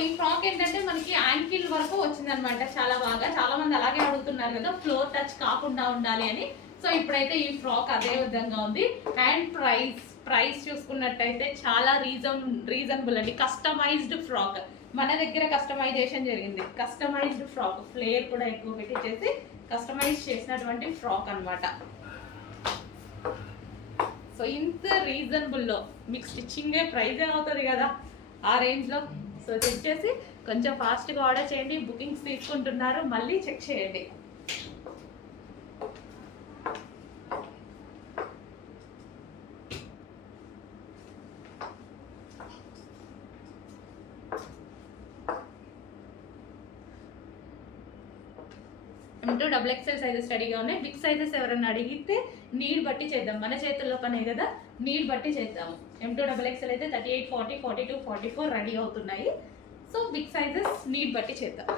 ఈ ఫ్రాక్ ఏంటంటే మనకి యాంకిల్ వరకు వచ్చిందనమాట. చాలా మంది అలాగే అడుగుతున్నారు కదా, ఫ్లోర్ టచ్ కాకుండా ఉండాలి అని. సో ఇప్పుడైతే ఈ ఫ్రాక్ అదే విధంగా ఉంది. అండ్ ప్రైస్ చూసుకున్నట్టయితే చాలా రీజనబుల్ అండి. కస్టమైజ్డ్ ఫ్రాక్ మన దగ్గర కస్టమైజేషన్ జరిగింది. కస్టమైజ్డ్ ఫ్రాక్ ఫ్లేర్ కూడా ఎక్కువ పెట్టించేసి కస్టమైజ్ చేసినటువంటి ఫ్రాక్ అనమాట. సో ఇంత రీజనబుల్లో మీకు స్టిచ్చింగే ప్రైజే అవుతుంది కదా ఆ రేంజ్లో. సో చెక్ చేసి కొంచెం ఫాస్ట్గా ఆర్డర్ చేయండి. బుకింగ్స్ తీసుకుంటున్నారు, మళ్ళీ చెక్ చేయండి. M2XXL సైజెస్ రెడీగా ఉన్నాయి. బిగ్ సైజెస్ ఎవరైనా అడిగితే నీడ్ బట్టి చేద్దాం. మన చేతుల్లో పనే కదా, నీడ్ బట్టి చేద్దాము. M2XXL అయితే 38, 40, 42, 44 రెడీ అవుతున్నాయి. సో బిగ్ సైజెస్ నీడ్ బట్టి చేద్దాం.